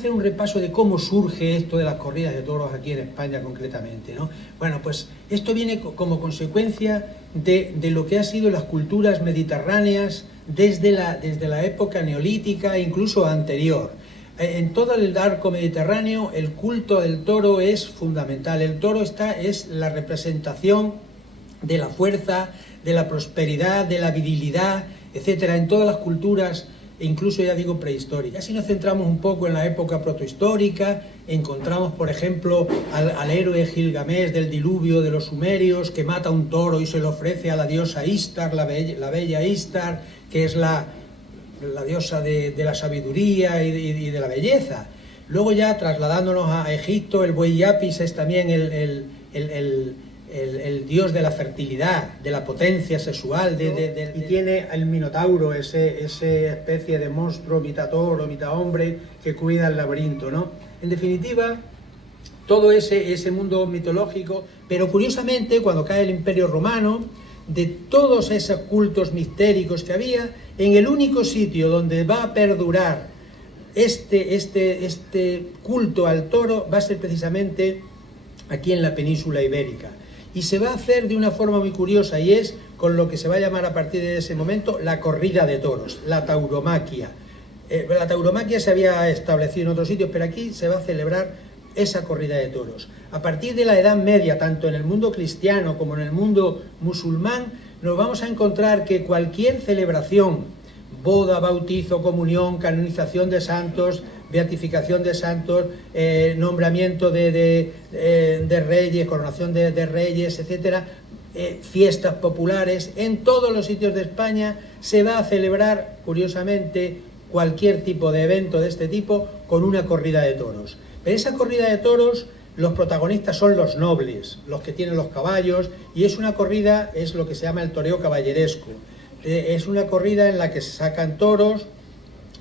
hacer un repaso de cómo surge esto de las corridas de toros aquí en España concretamente, ¿no? Bueno, pues esto viene como consecuencia de lo que han sido las culturas mediterráneas desde la época neolítica e incluso anterior. En todo el arco mediterráneo el culto del toro es fundamental. El toro es la representación de la fuerza, de la prosperidad, de la virilidad, etcétera, en todas las culturas, e incluso ya digo prehistóricas. Si nos centramos un poco en la época protohistórica, encontramos por ejemplo al héroe Gilgamés del diluvio de los sumerios, que mata un toro y se lo ofrece a la diosa Istar, la bella Istar, que es la diosa de la sabiduría y de la belleza. Luego ya trasladándonos a Egipto, el buey Apis es también el dios de la fertilidad, de la potencia sexual, y tiene el Minotauro, esa especie de monstruo, mitad toro, mitad hombre, que cuida el laberinto, ¿no? En definitiva, todo ese mundo mitológico, pero curiosamente, cuando cae el Imperio Romano, de todos esos cultos mistéricos que había, en el único sitio donde va a perdurar este culto al toro va a ser precisamente aquí en la península ibérica. Y se va a hacer de una forma muy curiosa, y es con lo que se va a llamar a partir de ese momento la corrida de toros, la tauromaquia. La tauromaquia se había establecido en otros sitios, pero aquí se va a celebrar esa corrida de toros. A partir de la Edad Media, tanto en el mundo cristiano como en el mundo musulmán, nos vamos a encontrar que cualquier celebración, boda, bautizo, comunión, canonización de santos, beatificación de santos, nombramiento de reyes, coronación de reyes, etcétera, fiestas populares, en todos los sitios de España se va a celebrar, curiosamente, cualquier tipo de evento de este tipo con una corrida de toros. Pero esa corrida de toros, los protagonistas son los nobles, los que tienen los caballos, y es una corrida, es lo que se llama el toreo caballeresco. Es una corrida en la que se sacan toros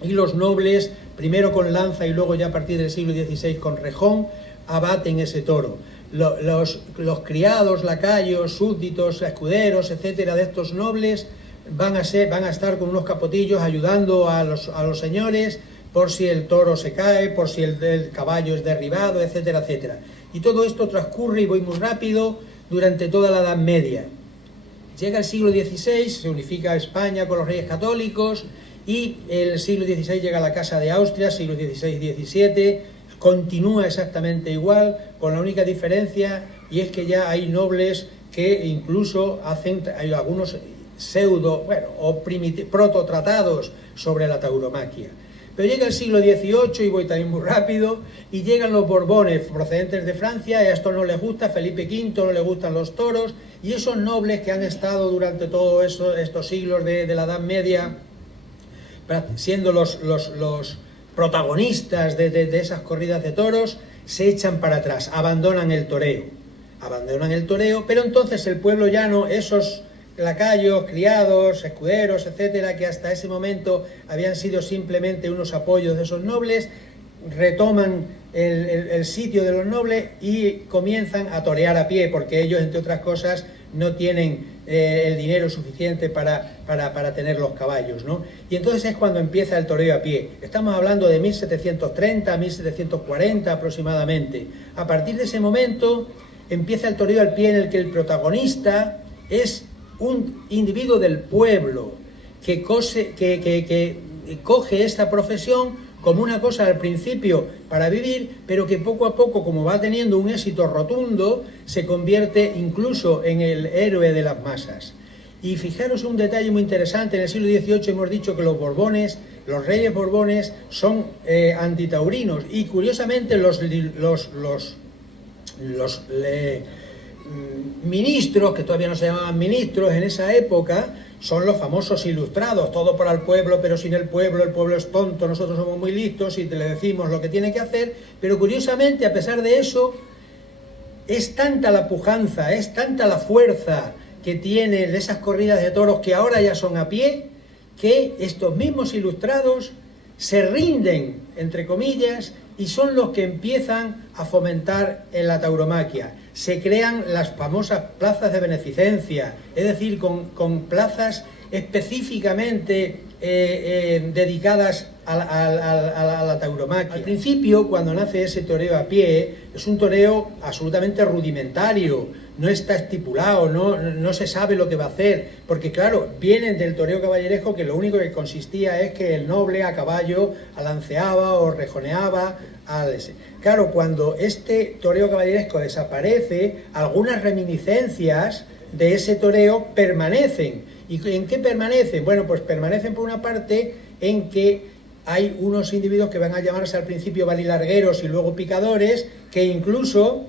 y los nobles, primero con lanza y luego ya a partir del siglo XVI con rejón, abaten ese toro. Los criados, lacayos, súbditos, escuderos, etcétera, de estos nobles van a estar con unos capotillos ayudando a los señores por si el toro se cae, por si el caballo es derribado, etcétera, etcétera. Y todo esto transcurre, y voy muy rápido, durante toda la Edad Media. Llega el siglo XVI, se unifica España con los reyes católicos, y el siglo XVI llega a la Casa de Austria, siglo XVI-XVII, continúa exactamente igual, con la única diferencia, y es que ya hay nobles que incluso hay algunos o prototratados sobre la tauromaquia. Pero llega el siglo XVIII, y voy también muy rápido, y llegan los Borbones procedentes de Francia, y a esto no les gusta, Felipe V no le gustan los toros, y esos nobles que han estado durante todos estos siglos de la Edad Media, siendo los protagonistas de esas corridas de toros, se echan para atrás, abandonan el toreo, pero entonces el pueblo llano, esos lacayos, criados, escuderos, etcétera, que hasta ese momento habían sido simplemente unos apoyos de esos nobles, retoman el sitio de los nobles y comienzan a torear a pie, porque ellos, entre otras cosas, no tienen el dinero suficiente para tener los caballos, ¿no? Y entonces es cuando empieza el toreo a pie. Estamos hablando de 1730, 1740 aproximadamente. A partir de ese momento empieza el toreo al pie, en el que el protagonista es un individuo del pueblo que coge esta profesión como una cosa al principio para vivir, pero que poco a poco, como va teniendo un éxito rotundo, se convierte incluso en el héroe de las masas. Y fijaros un detalle muy interesante: en el siglo XVIII hemos dicho que los Borbones, los reyes Borbones, son antitaurinos, y curiosamente los ministros, que todavía no se llamaban ministros en esa época, son los famosos ilustrados, todo para el pueblo, pero sin el pueblo es tonto, nosotros somos muy listos y le decimos lo que tiene que hacer. Pero curiosamente, a pesar de eso, es tanta la pujanza, es tanta la fuerza que tienen esas corridas de toros, que ahora ya son a pie, que estos mismos ilustrados se rinden, entre comillas, y son los que empiezan a fomentar en la tauromaquia. Se crean las famosas plazas de beneficencia, es decir, con plazas específicamente dedicadas a la tauromaquia. Al principio, cuando nace ese toreo a pie, es un toreo absolutamente rudimentario, no está estipulado, no se sabe lo que va a hacer, porque claro, vienen del toreo caballeresco que lo único que consistía es que el noble a caballo alanceaba o rejoneaba. Claro, cuando este toreo caballeresco desaparece, algunas reminiscencias de ese toreo permanecen. ¿Y en qué permanecen? Bueno, pues permanecen por una parte en que hay unos individuos que van a llamarse al principio valilargueros y luego picadores, que incluso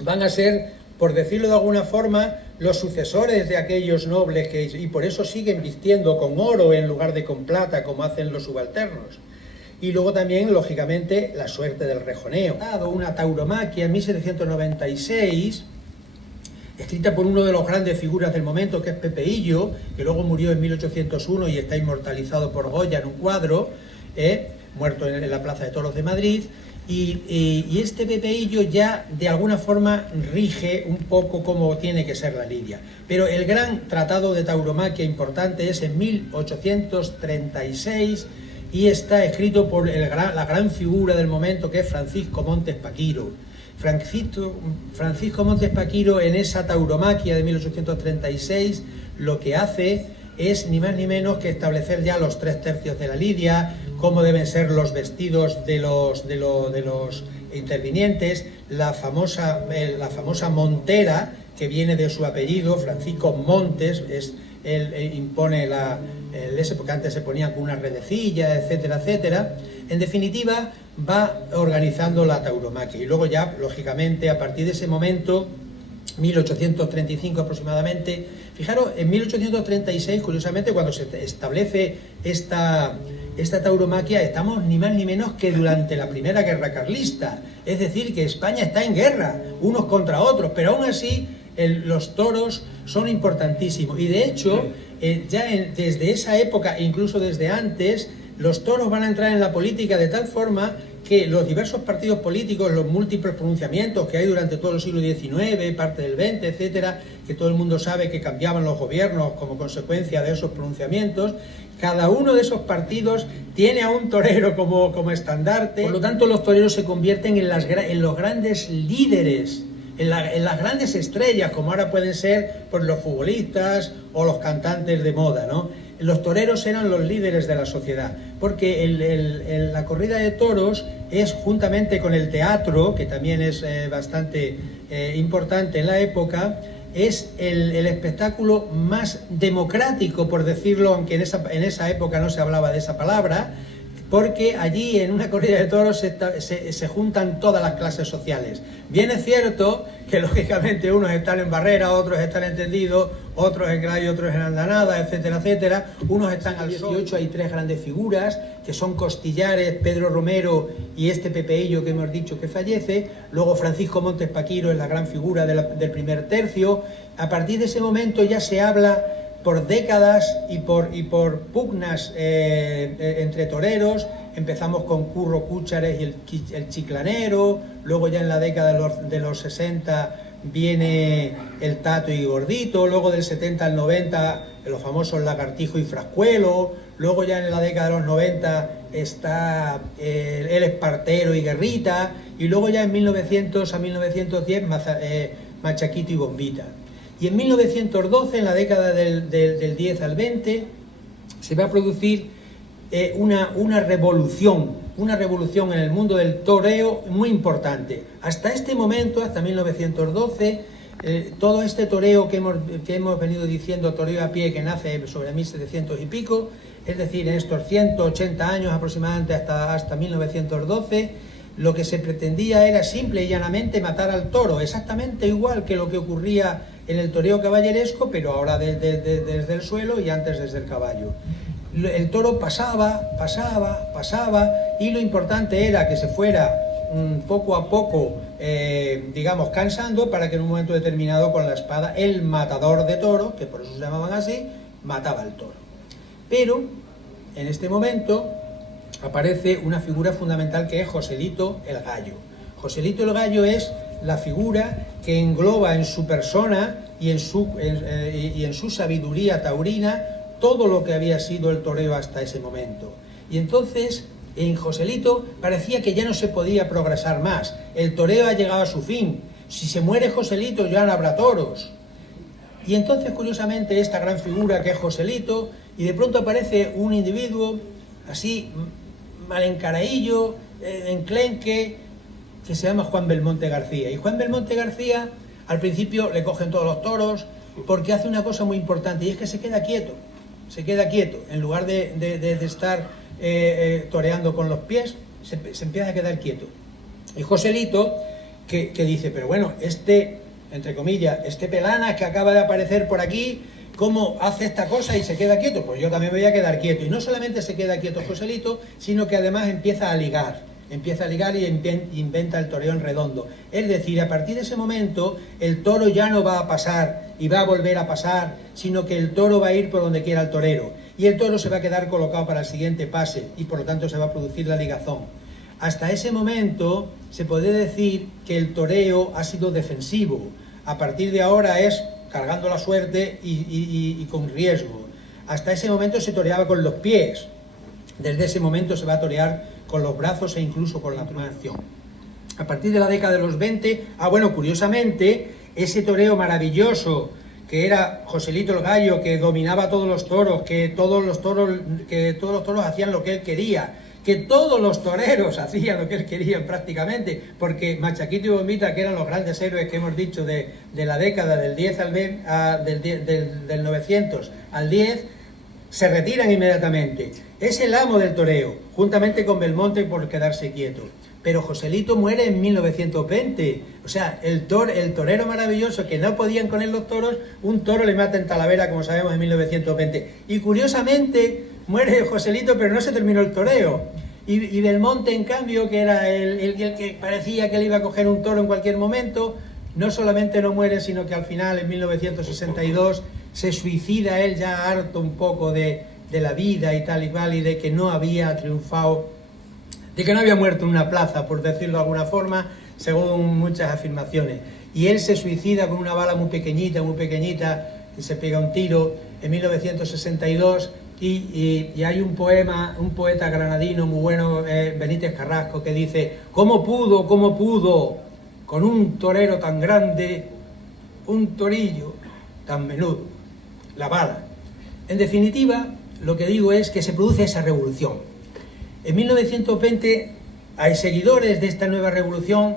van a ser, por decirlo de alguna forma, los sucesores de aquellos nobles y por eso siguen vistiendo con oro en lugar de con plata, como hacen los subalternos. Y luego también, lógicamente, la suerte del rejoneo. Una tauromaquia en 1796, escrita por uno de los grandes figuras del momento, que es Pepe Hillo, que luego murió en 1801 y está inmortalizado por Goya en un cuadro, muerto en la Plaza de Toros de Madrid, y este Pepe Hillo ya de alguna forma rige un poco cómo tiene que ser la lidia. Pero el gran tratado de tauromaquia importante es en 1836 y está escrito por la gran figura del momento, que es Francisco Montes Paquiro. Francisco Montes Paquiro, en esa tauromaquia de 1836, lo que hace es ni más ni menos que establecer ya los 3/3 de la lidia, cómo deben ser los vestidos de los intervinientes, la famosa montera, que viene de su apellido, Francisco Montes, él impone porque antes se ponían con una redecilla, etcétera, etcétera. En definitiva, va organizando la tauromaquia. Y luego ya, lógicamente, a partir de ese momento, 1835 aproximadamente, fijaros, en 1836, curiosamente, cuando se establece esta tauromaquia, estamos ni más ni menos que durante la Primera Guerra Carlista. Es decir, que España está en guerra, unos contra otros, pero aún así los toros son importantísimos. Y de hecho, desde esa época, incluso desde antes, los toros van a entrar en la política de tal forma que los diversos partidos políticos, los múltiples pronunciamientos que hay durante todo el siglo XIX, parte del XX, etcétera, que todo el mundo sabe que cambiaban los gobiernos como consecuencia de esos pronunciamientos, cada uno de esos partidos tiene a un torero como estandarte. Por lo tanto, los toreros se convierten en los grandes líderes, en las grandes estrellas, como ahora pueden ser pues, los futbolistas o los cantantes de moda, ¿no? Los toreros eran los líderes de la sociedad, porque la corrida de toros es, juntamente con el teatro, que también es bastante importante en la época, es el espectáculo más democrático, por decirlo, aunque en esa época no se hablaba de esa palabra, porque allí en una corrida de toros se juntan todas las clases sociales. Bien es cierto que lógicamente unos están en barrera, otros están entendidos, otros en grado y otros en andanada, etcétera, etcétera. Unos están al 18, hay 3 grandes figuras, que son Costillares, Pedro Romero y este Pepe Hillo que hemos dicho que fallece. Luego Francisco Montes Paquiro es la gran figura del primer tercio. A partir de ese momento ya se habla por décadas y por pugnas entre toreros. Empezamos con Curro Cúchares y el Chiclanero, luego ya en la década de los 60 viene el Tato y Gordito, luego del 70 al 90 los famosos Lagartijo y Frascuelo, luego ya en la década de los 90 está el Espartero y Guerrita, y luego ya en 1900 a 1910 Machaquito y Bombita. Y en 1912, en la década del 10 al 20, se va a producir una revolución en el mundo del toreo muy importante. Hasta este momento, hasta 1912, todo este toreo que hemos venido diciendo, toreo a pie, que nace sobre 1700 y pico, es decir, en estos 180 años aproximadamente hasta 1912, lo que se pretendía era simple y llanamente matar al toro, exactamente igual que lo que ocurría en el toreo caballeresco, pero ahora desde el suelo y antes desde el caballo. El toro pasaba, y lo importante era que se fuera poco a poco, digamos, cansando, para que en un momento determinado con la espada el matador de toros, que por eso se llamaban así, mataba al toro. Pero en este momento aparece una figura fundamental que es Joselito el Gallo. Joselito el Gallo es la figura que engloba en su persona y en su sabiduría taurina todo lo que había sido el toreo hasta ese momento. Y entonces En Joselito parecía que ya no se podía progresar más, el toreo ha llegado a su fin, si se muere Joselito ya no habrá toros. Y entonces, curiosamente, esta gran figura que es Joselito, y de pronto aparece un individuo así, mal encaraillo, enclenque, que se llama Juan Belmonte García. Y Juan Belmonte García, al principio le cogen todos los toros, porque hace una cosa muy importante, y es que se queda quieto, en lugar de estar toreando con los pies, se empieza a quedar quieto. Y Joselito, que dice, pero bueno, entre comillas, este pelana que acaba de aparecer por aquí, ¿cómo hace esta cosa y se queda quieto? Pues yo también me voy a quedar quieto. Y no solamente se queda quieto Joselito, sino que además empieza a ligar y inventa el toreo en redondo. Es decir, a partir de ese momento, el toro ya no va a pasar y va a volver a pasar, sino que el toro va a ir por donde quiera el torero. Y el toro se va a quedar colocado para el siguiente pase y por lo tanto se va a producir la ligazón. Hasta ese momento se puede decir que el toreo ha sido defensivo. A partir de ahora es cargando la suerte y con riesgo. Hasta ese momento se toreaba con los pies. Desde ese momento se va a torear con los brazos e incluso con la acción. A partir de la década de los 20, bueno, curiosamente, ese toreo maravilloso que era Joselito el Gallo, que dominaba todos los toros, que todos los toros hacían lo que él quería, que todos los toreros hacían lo que él quería prácticamente, porque Machaquito y Bombita, que eran los grandes héroes que hemos dicho de la década del 900 al 10, se retiran inmediatamente. Es el amo del toreo, juntamente con Belmonte por quedarse quieto. Pero Joselito muere en 1920, o sea, el torero maravilloso que no podían con él los toros, un toro le mata en Talavera, como sabemos, en 1920. Y curiosamente muere Joselito, pero no se terminó el toreo. Y Belmonte, en cambio, que era el que parecía que le iba a coger un toro en cualquier momento, no solamente no muere, sino que al final, en 1962, se suicida él ya harto un poco de la vida y tal y cual, y de que no había triunfado, de que no había muerto en una plaza, por decirlo de alguna forma, según muchas afirmaciones. Y él se suicida con una bala muy pequeñita, y se pega un tiro en 1962, y hay un poeta granadino muy bueno, Benítez Carrasco, que dice: ¿cómo pudo, con un torero tan grande, un torillo tan menudo? La bala. En definitiva, lo que digo es que se produce esa revolución. En 1920 hay seguidores de esta nueva revolución: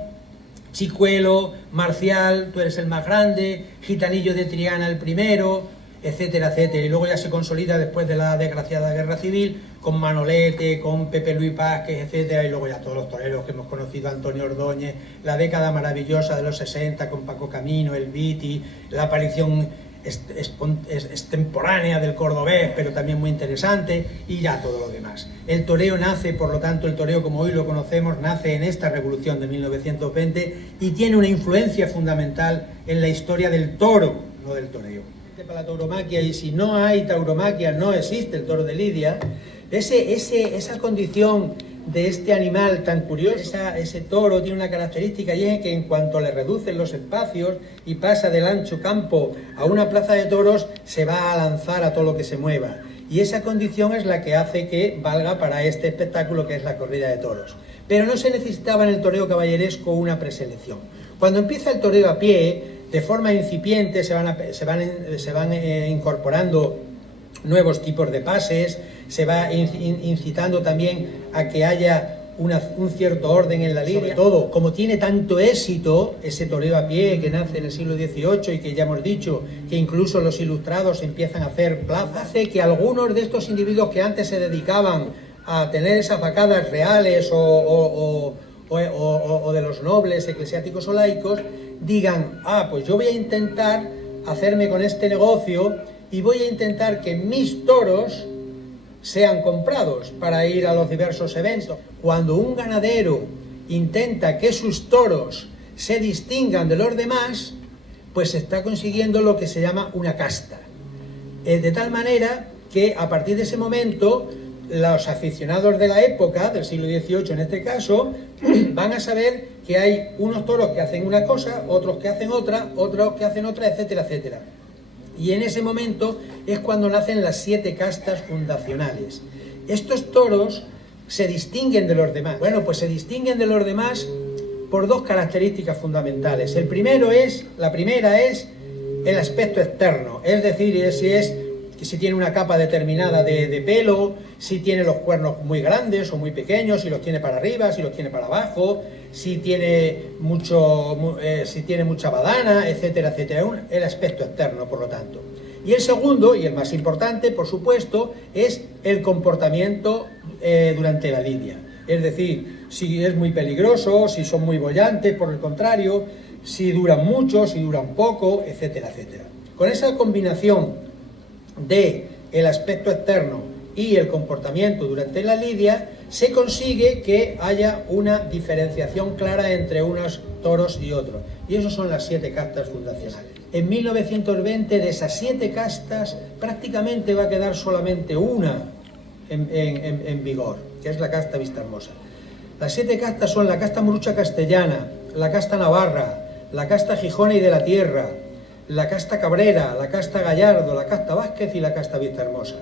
Chicuelo, Marcial, tú eres el más grande, Gitanillo de Triana el primero, etcétera, etcétera. Y luego ya se consolida después de la desgraciada guerra civil, con Manolete, con Pepe Luis Vázquez, etcétera, y luego ya todos los toreros que hemos conocido, Antonio Ordóñez, la década maravillosa de los 60 con Paco Camino, el Viti, la aparición extemporánea del cordobés, pero también muy interesante, y ya todo lo demás. El toreo nace, por lo tanto, el toreo como hoy lo conocemos, nace en esta revolución de 1920 y tiene una influencia fundamental en la historia del toro, no del toreo. Para la tauromaquia, y si no hay tauromaquia no existe el toro de Lidia, esa condición de este animal tan curioso, ese toro tiene una característica, y es que en cuanto le reducen los espacios y pasa del ancho campo a una plaza de toros, se va a lanzar a todo lo que se mueva. Y esa condición es la que hace que valga para este espectáculo que es la corrida de toros. Pero no se necesitaba en el toreo caballeresco una preselección. Cuando empieza el toreo a pie, de forma incipiente se van incorporando nuevos tipos de pases, se va incitando también a que haya un cierto orden en la lidia. Sobre todo, como tiene tanto éxito ese toreo a pie que nace en el siglo XVIII y que ya hemos dicho que incluso los ilustrados empiezan a hacer plaza, hace que algunos de estos individuos que antes se dedicaban a tener esas vacadas reales o de los nobles, eclesiásticos o laicos, digan: pues yo voy a intentar hacerme con este negocio y voy a intentar que mis toros sean comprados para ir a los diversos eventos. Cuando un ganadero intenta que sus toros se distingan de los demás, pues se está consiguiendo lo que se llama una casta. De tal manera que a partir de ese momento los aficionados de la época, del siglo XVIII en este caso, van a saber que hay unos toros que hacen una cosa, otros que hacen otra, otros que hacen otra, etcétera, etcétera. Y en ese momento es cuando nacen las 7 castas fundacionales. Estos toros se distinguen de los demás? Bueno, pues se distinguen de los demás por dos características fundamentales. La primera es el aspecto externo, es decir, si tiene una capa determinada de pelo, si tiene los cuernos muy grandes o muy pequeños, si los tiene para arriba, si los tiene para abajo, si tiene mucha badana, etcétera, etcétera. El aspecto externo, por lo tanto. Y el segundo, y el más importante, por supuesto, es el comportamiento durante la lidia. Es decir, si es muy peligroso, si son muy bollantes, por el contrario, si duran mucho, si duran poco, etcétera, etcétera. Con esa combinación de el aspecto externo y el comportamiento durante la lidia, se consigue que haya una diferenciación clara entre unos toros y otros. Y esos son las 7 castas fundacionales. En 1920, de esas 7 castas, prácticamente va a quedar solamente una en vigor, que es la casta Vistahermosa. Las 7 castas son la casta Morucha castellana, la casta Navarra, la casta Gijona y de la Tierra, la casta Cabrera, la casta Gallardo, la casta Vázquez y la casta Vistahermosa.